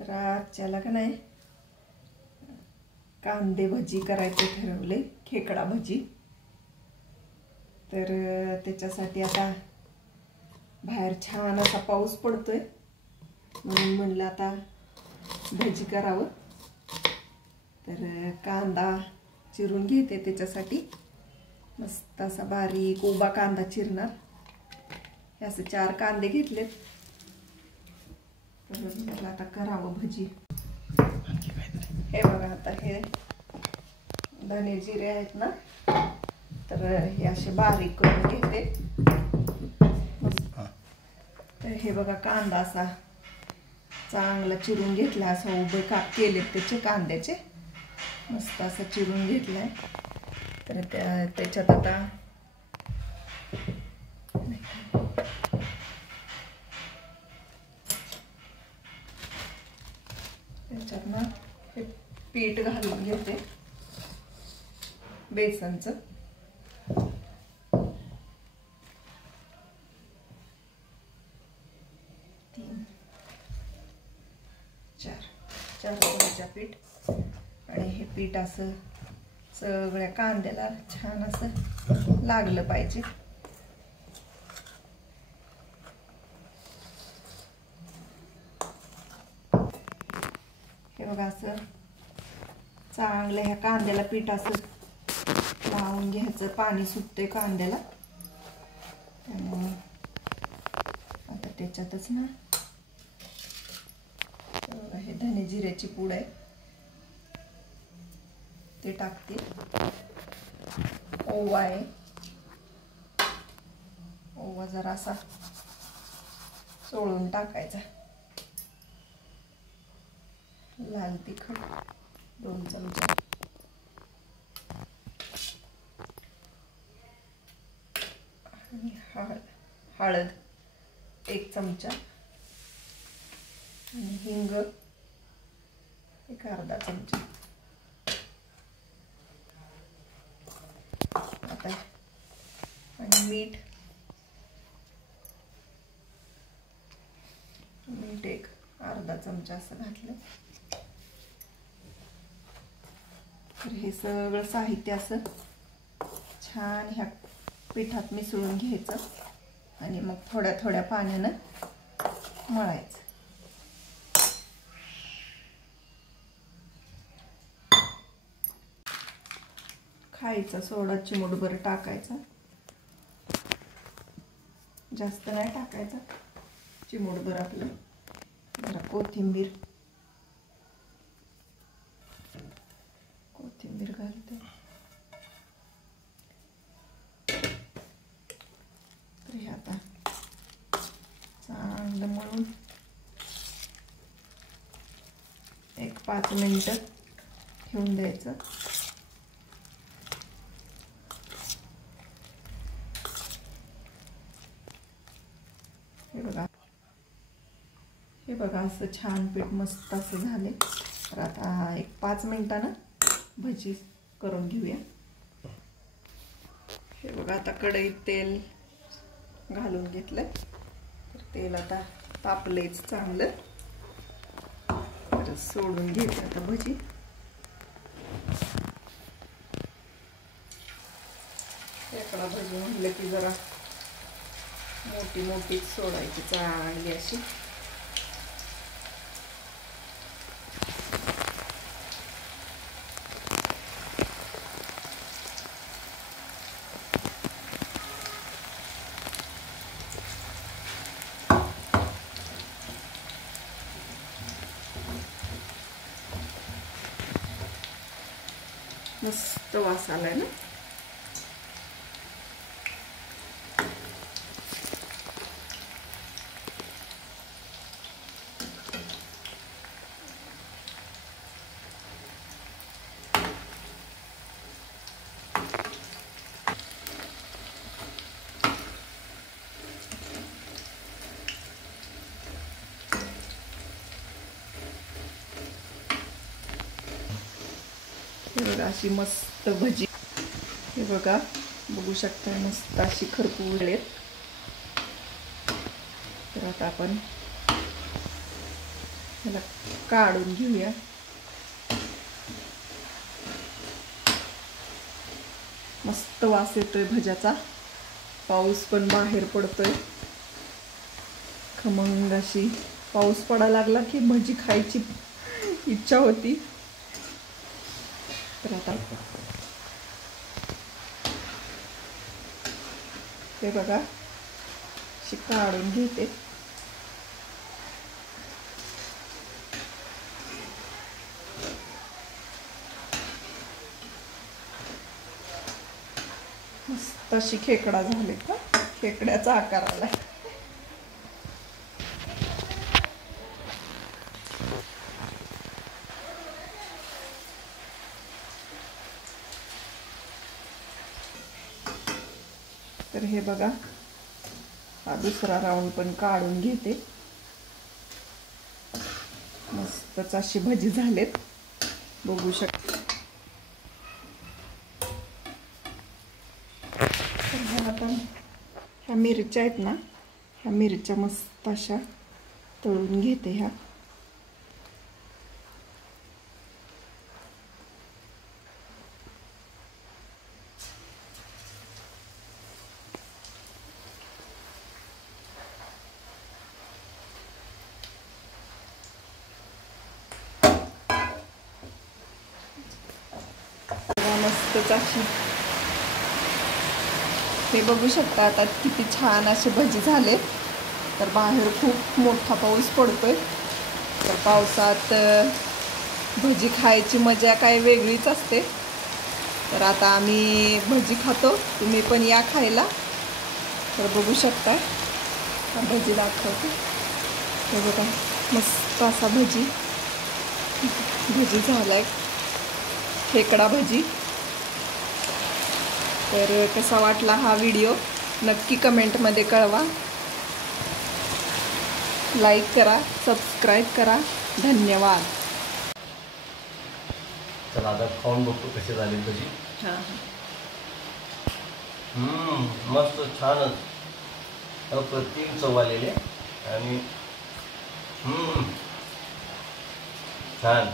तर आजच्याला का नाही कांदे भजी करायचे ठरवले, खेकडा भजी। तर त्याच्यासाठी आता बाहेर छान असा पाऊस पडतोय म्हणून म्हणलं आता भजी करावं। तर कांदा चिरून घेते, त्याच्यासाठी मस्त असा बारीक उभा कांदा चिरणार। हे असे 4 कांदे घेतलेत, तर मला आता करावं भजी। हे बघा, आता हे धने जिरे आहेत ना, तर हे असे बारीक करून घेते। तर हे बघा, कांदा असा चांगला चिरून घेतला, असं उभे काप केलेत त्याचे कांद्याचे, मस्त असं चिरून घेतलाय। तर त्याच्यात आता त्याच्यात ना हे पीठ घालून घेते बेसनचं। 4 चमचे पीठ, आणि हे पीठ असं सगळ्या कांद्याला छान असं लागलं पाहिजे। हे बघा, असं चांगलं ह्या कांद्याला पीठ असं लावून घ्यायचं, पाणी सुटते कांद्याला। त्यामुळे आता त्याच्यातच ना हे धने जिऱ्याची पूड आहे ते टाकते, ओवा आहे, ओवा जरा असा सोळून टाकायचा, लाल तिखट 2 चमचे, आणि हळद 1 चमचा, आणि हिंग 1 अर्धा चमचा। आता आणि मीठ 1 अर्धा चमचा असं घातलं। तर हे सगळं साहित्य असं छान ह्या पिठात मिसळून घ्यायचं, आणि मग थोड्या थोड्या पाण्यानं मळायचं। खायचा सोडा चिमूटभर टाकायचा, जास्त नाही टाकायचा, चिमूटभर आपलं। जरा कोथिंबीर घालते। तर हे आता चांगलं मळून 1-5 मिनिटं ठेवून द्यायचं। हे बघा, असं छान पीठ मस्त असं झाले। तर आता 1-5 मिनिटानं भजी करून घेऊया। हे बघा, आता कढईत तेल घालून घेतलंय, तर तेल आता तापलेच चांगलं, तर सोडून घ्यायचं आता भजी। खेकडा भजी म्हणलं की जरा मोठी मोठी सोडायची, चांगली अशी। मस्त वास आलाय ना। हे बघा, अशी मस्त भजी, हे बघा, बघू शकता मस्त अशी खरपूस। तर आता आपण ह्याला काढून घेऊया. मस्त वास येतोय भज्याचा. पाऊस पण बाहेर पडतोय. खमंग अशी पाऊस पडायला लागला की भजी खायची इच्छा होती. तर आता हे बघा अशी काढून घेते. मस्त अशी खेकडा झाले का, खेकड्याचा आकार आलाय. तर हे बघा हा दुसरा राऊंड पण काढून घेते. मस्तच अशी भजी झालेत, बघू शकता. आता ह्या मिरच्या आहेत ना, ह्या मिरच्या मस्त अशा तळून घेते. ह्या मस्तच अशी हे बघू शकता. आता किती छान असे भजी झाले. तर बाहेर खूप मोठा पाऊस पडतोय. तर पावसात भजी खायची मजा काय वेगळीच असते. तर आता आम्ही भजी खातो, तुम्ही पण या खायला. तर बघू शकता हा भजी दाखवते. हे बघा मस्त असा भजी झालाय, खेकडा भजी. तर कसा वाटला हा व्हिडिओ नक्की कमेंटमध्ये कळवा. लाईक करा, सबस्क्राईब करा. धन्यवाद. चला आता खाऊन बघतो कसे झाले भजी. मस्त छानच अप्रतिम चव आलेले आणि छान.